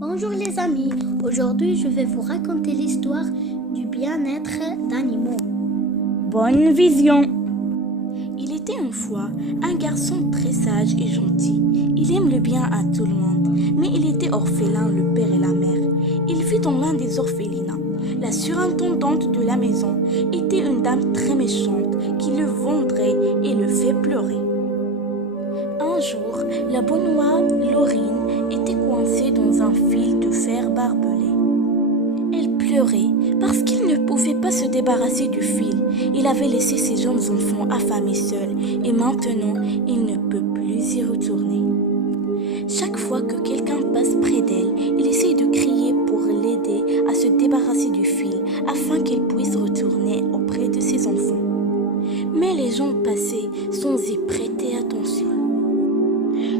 Bonjour les amis, aujourd'hui je vais vous raconter l'histoire du bien-être d'animaux. Bonne vision. Il était une fois un garçon très sage et gentil. Il aime le bien à tout le monde, mais il était orphelin, le père et la mère. Il vit dans l'un des orphelinats. La surintendante de la maison était une dame très méchante qui le vendrait et le fait pleurer. Un jour, la bonne oie, Laurine, était coincée dans un fil de fer barbelé. Elle pleurait parce qu'il ne pouvait pas se débarrasser du fil. Il avait laissé ses jeunes enfants affamés seuls et maintenant il ne peut plus y retourner. Chaque fois que quelqu'un passe près d'elle, il essaye de crier pour l'aider à se débarrasser du fil afin qu'elle puisse retourner auprès de ses enfants. Mais les gens passaient sans y prêter attention.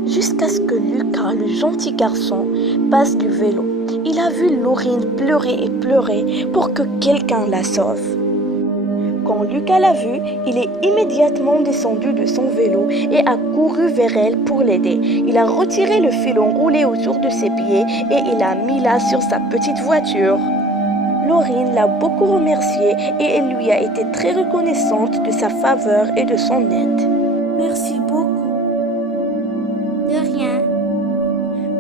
Jusqu'à ce que Lucas, le gentil garçon, passe du vélo. Il a vu Laurine pleurer et pleurer pour que quelqu'un la sauve. Quand Lucas l'a vue, il est immédiatement descendu de son vélo et a couru vers elle pour l'aider. Il a retiré le fil enroulé autour de ses pieds et il a mis là sur sa petite voiture. Laurine l'a beaucoup remercié et elle lui a été très reconnaissante de sa faveur et de son aide. Merci beaucoup. De rien.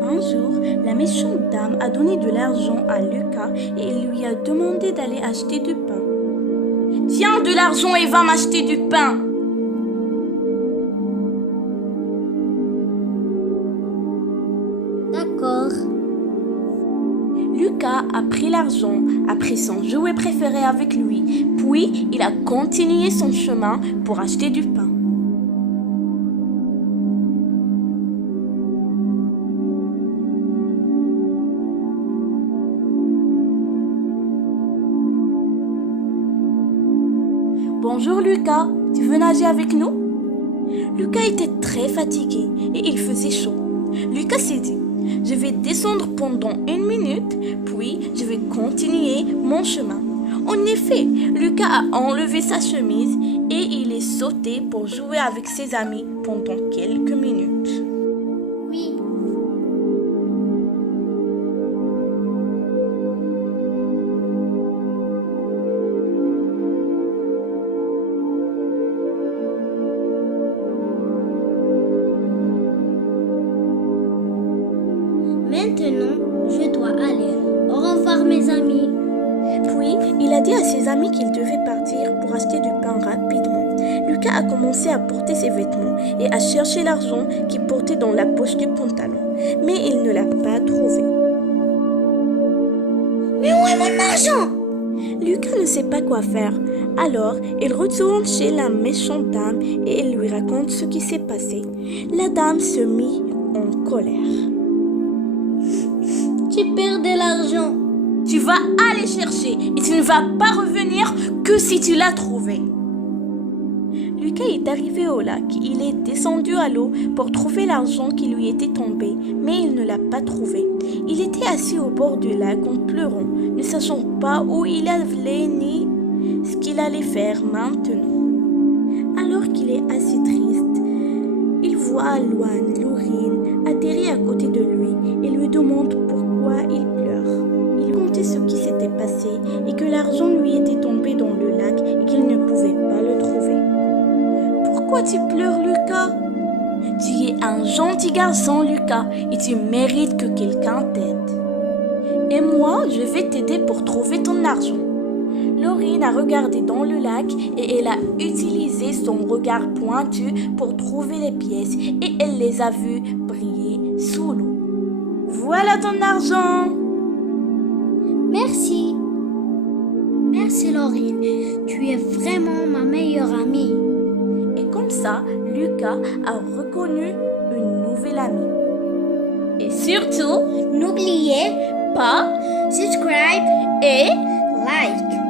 Un jour, la méchante dame a donné de l'argent à Lucas et il lui a demandé d'aller acheter du pain. Tiens de l'argent et va m'acheter du pain. D'accord. Lucas a pris l'argent, a pris son jouet préféré avec lui, puis il a continué son chemin pour acheter du pain. Bonjour Lucas, tu veux nager avec nous? Lucas était très fatigué et il faisait chaud. Lucas s'est dit, je vais descendre pendant 1 minute, puis je vais continuer mon chemin. En effet, Lucas a enlevé sa chemise et il est sauté pour jouer avec ses amis pendant quelques minutes. Oui. Maintenant, je dois aller. Au revoir mes amis. Puis, il a dit à ses amis qu'il devait partir pour acheter du pain rapidement. Lucas a commencé à porter ses vêtements et à chercher l'argent qu'il portait dans la poche du pantalon. Mais il ne l'a pas trouvé. Mais où est mon argent? Lucas ne sait pas quoi faire. Alors, il retourne chez la méchante dame et il lui raconte ce qui s'est passé. La dame se mit en colère. Tu perds de l'argent. Tu vas aller chercher et tu ne vas pas revenir que si tu l'as trouvé. Lucas est arrivé au lac. Il est descendu à l'eau pour trouver l'argent qui lui était tombé, mais il ne l'a pas trouvé. Il était assis au bord du lac en pleurant, ne sachant pas où il allait ni ce qu'il allait faire maintenant. Alors qu'il est assez triste, il voit à loin Laurine atterrir à côté de lui et lui demande pourquoi il pleure. Il comptait ce qui s'était passé et que l'argent lui était tombé dans le lac et qu'il ne pouvait pas le trouver. Pourquoi tu pleures, Lucas? Tu es un gentil garçon, Lucas, et tu mérites que quelqu'un t'aide. Et moi, je vais t'aider pour trouver ton argent. Laurine a regardé dans le lac et elle a utilisé son regard pointu pour trouver les pièces et elle les a vues briller sous l'eau. Voilà ton argent! Merci. Merci Laurine. Tu es vraiment ma meilleure amie. Et comme ça, Lucas a reconnu une nouvelle amie. Et surtout, N'oubliez pas subscribe et like.